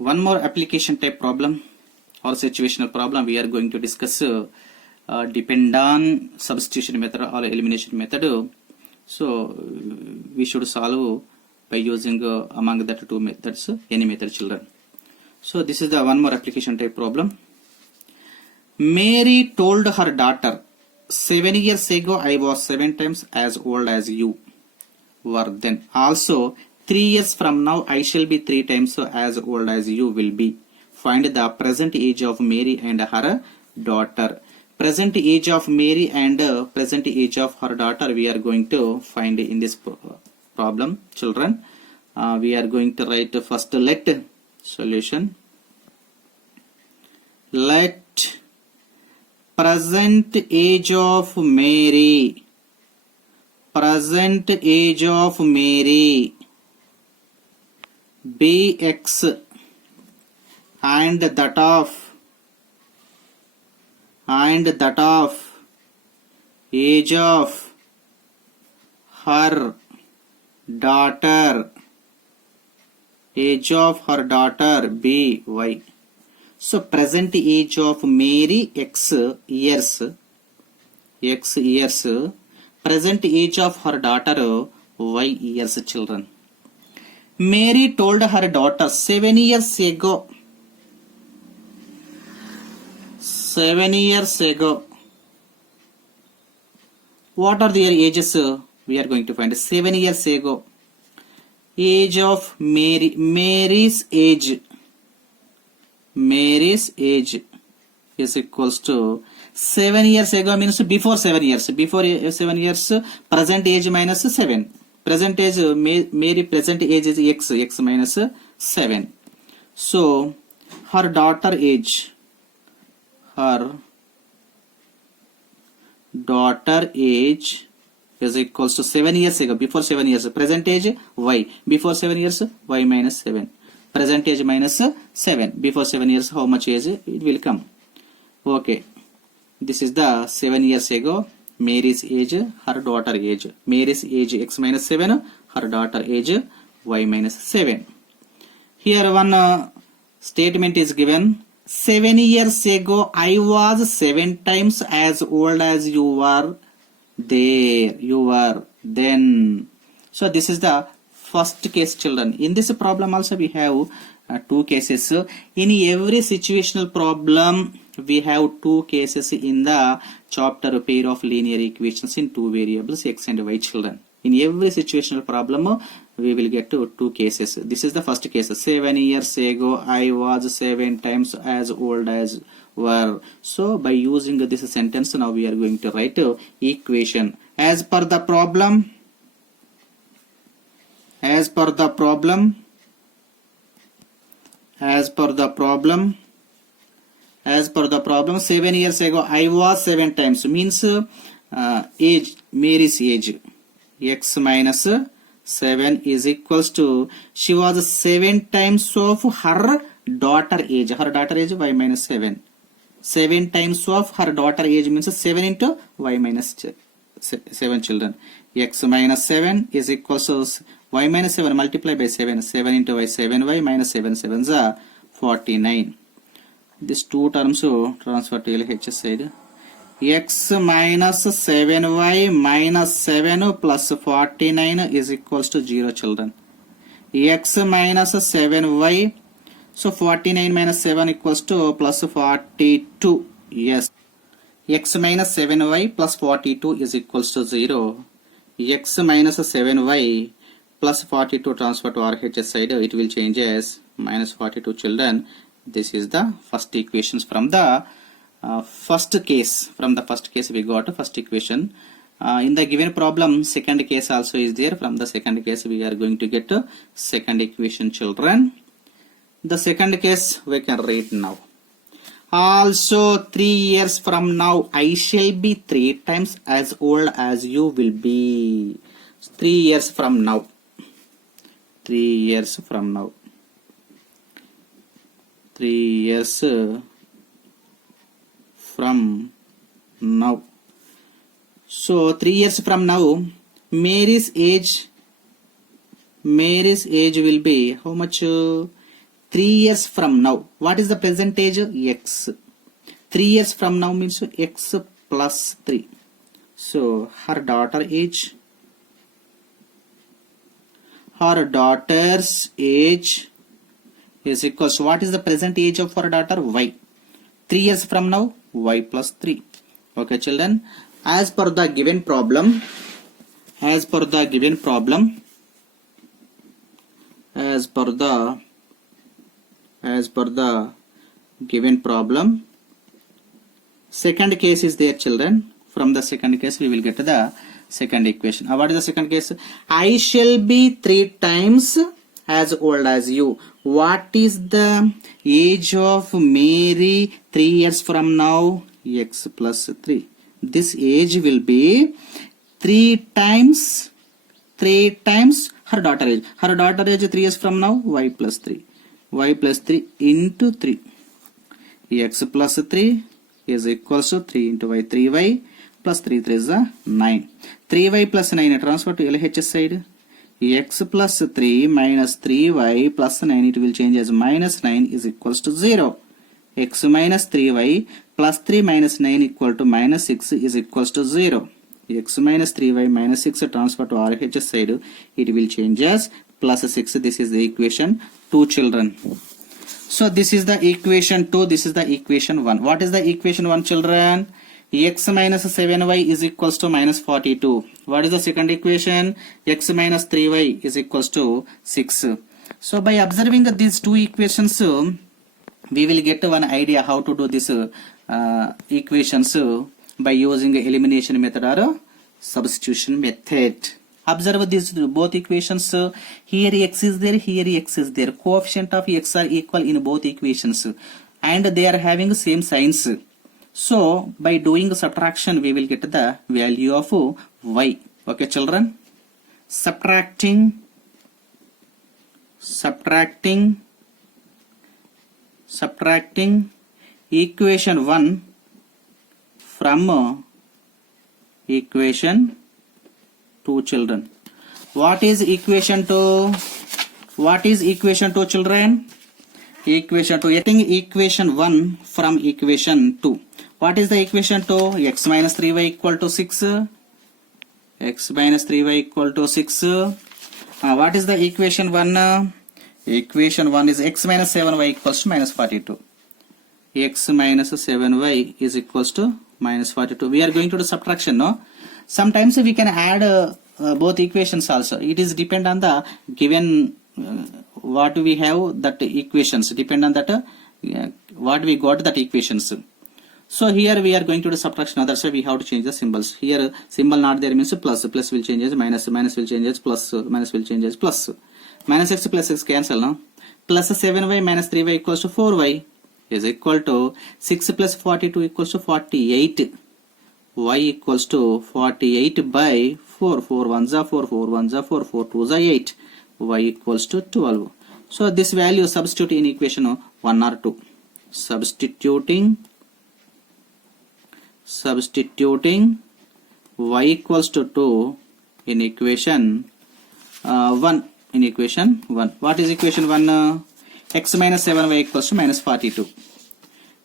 One more application type problem or situational problem we are going to discuss depend on substitution method or elimination method. So we should solve by using among that two methods any method, children. So this is the one more application type problem. Mary told her daughter, 7 years ago I was 7 times as old as you were then. Also 3 years from now I shall be 3 times as old as you will be. Find the present age of Mary and her daughter. Present age of Mary and present age of her daughter we are going to find in this problem, children. We are going to write first let solution. Let present age of Mary be x and that of age of her daughter be y. So present age of Mary x years, present age of her daughter y years, children. Mary told her daughter 7 years ago. 7 years ago. What are their ages? We are going to find 7 years ago. Age of Mary. Mary's age is equals to 7 years ago means before 7 years. Before 7 years, present age minus 7. Present age, Mary present age is x minus 7. So her daughter age is equals to 7 years ago. Before 7 years, present age y. Before 7 years, y minus 7. Present age minus 7. Before 7 years, how much age it will come? Okay. This is the 7 years ago. Mary's age, her daughter age. Mary's age x minus 7. Her daughter age y minus 7. Here one statement is given. 7 years ago, I was 7 times as old as you were there. You were then. So this is the first case, children. In this problem also we have two cases. In every situational problem we have two cases in the chapter pair of linear equations in two variables x and y, children. In every situational problem we will get to two cases. This is the first case. 7 years ago I was 7 times as old as were. So by using this sentence now we are going to write equation as per the problem. 7 years ago I was 7 times means age, Mary's age x minus 7 is equals to she was 7 times of her daughter age. Her daughter age y minus 7. 7 times of her daughter age means 7 into y minus 7, children. X minus 7 is equals to y minus 7 multiplied by 7. 7 into y, 7y minus 7 7s are 49. These two terms transfer to LHS side. X minus 7y minus 7 plus 49 is equals to 0, children. X minus 7y, so 49 minus 7 equals to plus 42. Yes. X minus 7y plus 42 is equals to 0. X minus 7y plus 42 transfer to RHS side, it will change as minus 42, children. This is the first equations from the first case. From the first case we got first equation. In the given problem second case also is there. From the second case we are going to get second equation, children. The second case we can read now. Also 3 years from now I shall be 3 times as old as you will be. 3 years from now. 3 years from now. 3 years from now. So 3 years from now, Mary's age will be how much? 3 years from now. What is the present age? X. 3 years from now means X plus 3. So her daughter's age is equals to, what is the present age of her daughter? Y. 3 years from now, Y plus 3. Okay children, as per the given problem, second case is there children. From the second case we will get to the second equation. What is the second case? I shall be 3 times as old as you. What is the age of Mary 3 years from now? X plus 3. This age will be 3 times her daughter age. Her daughter age 3 years from now, Y plus 3. Y plus 3 into 3. X plus 3 is equals to 3 into Y, 3Y plus 3 3 is 9. 3Y plus 9 transfer to LHS side. X plus 3 minus 3Y plus 9, it will change as minus 9 is equals to 0. X minus 3Y plus 3 minus 9 equal to minus 6 is equals to 0. X minus 3Y minus 6 transfer to RHS side, it will change as plus 6. This is the equation 2 children. So this is the equation 2, this is the equation 1. What is the equation 1 children? X minus 7y is equals to minus 42. What is the second equation? X minus 3y is equals to 6. So by observing these two equations, we will get one idea how to do this equations by using elimination method or substitution method. Observe these both equations. Here x is there, here x is there. Coefficient of x are equal in both equations and they are having same signs. So by doing subtraction we will get the value of y. Okay children, subtracting equation 1 from equation 2 children. What is equation 2? What is equation 2 children? Equation 2, getting equation 1 from equation 2. What is the equation 2? X minus 3y equal to 6. X minus 3y equal to 6. What is the equation 1? Equation 1 is x minus 7y equals to minus 42. X minus 7y is equals to minus 42. We are going to do subtraction, no? Sometimes we can add both equations also. It is depend on the given what we have, that equations depend on that what we got that equations. So here we are going to do subtraction. That's why we have to change the symbols. Here symbol not there means plus. Plus will change as minus. Minus will change as plus. Minus will change as plus. Minus x plus x cancel now. Plus 7y minus 3y equals to 4y is equal to 6 plus 42 equals to 48. Y equals to 48 by 4. 4 1s are 4. 4 1s are 4. 4 2s are 8. Y equals to 12. So this value substitute in equation 1 or 2. Substituting y equals to 2 in equation 1. In equation 1. What is equation 1? X minus 7y equals to minus 42.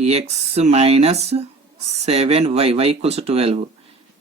X minus 7y, y equals to 12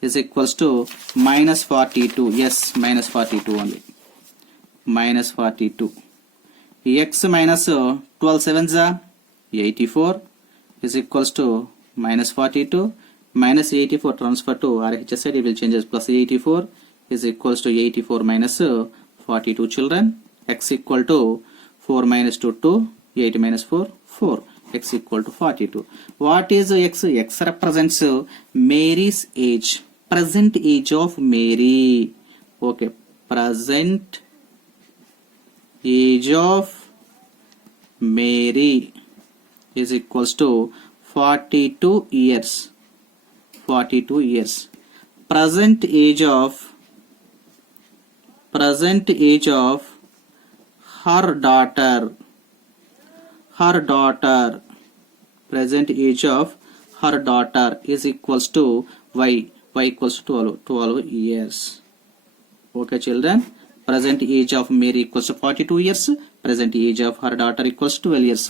is equals to minus 42. Yes, minus 42 only. Minus 42. X minus 12 sevens are 84 is equals to minus 42. Minus 84 transfer to RHS side, it will change as plus 84 is equals to 84 minus 42 children. X equal to 4 minus 2 2, 8 minus 4 4. X equal to 42. What is x? X represents Mary's age. Present age of Mary. Okay. Present age of Mary is equals to 42 years. 42 years. Present age of her daughter. Present age of her daughter is equals to y. Y equals to 12 years. Okay children. Present age of Mary equals to 42 years. present age of her daughter equals 12 years.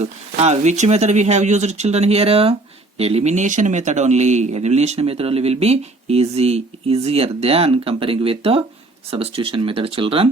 Which method we have used, children, here? Elimination method only. Elimination method only will be easier than comparing with the substitution method, children.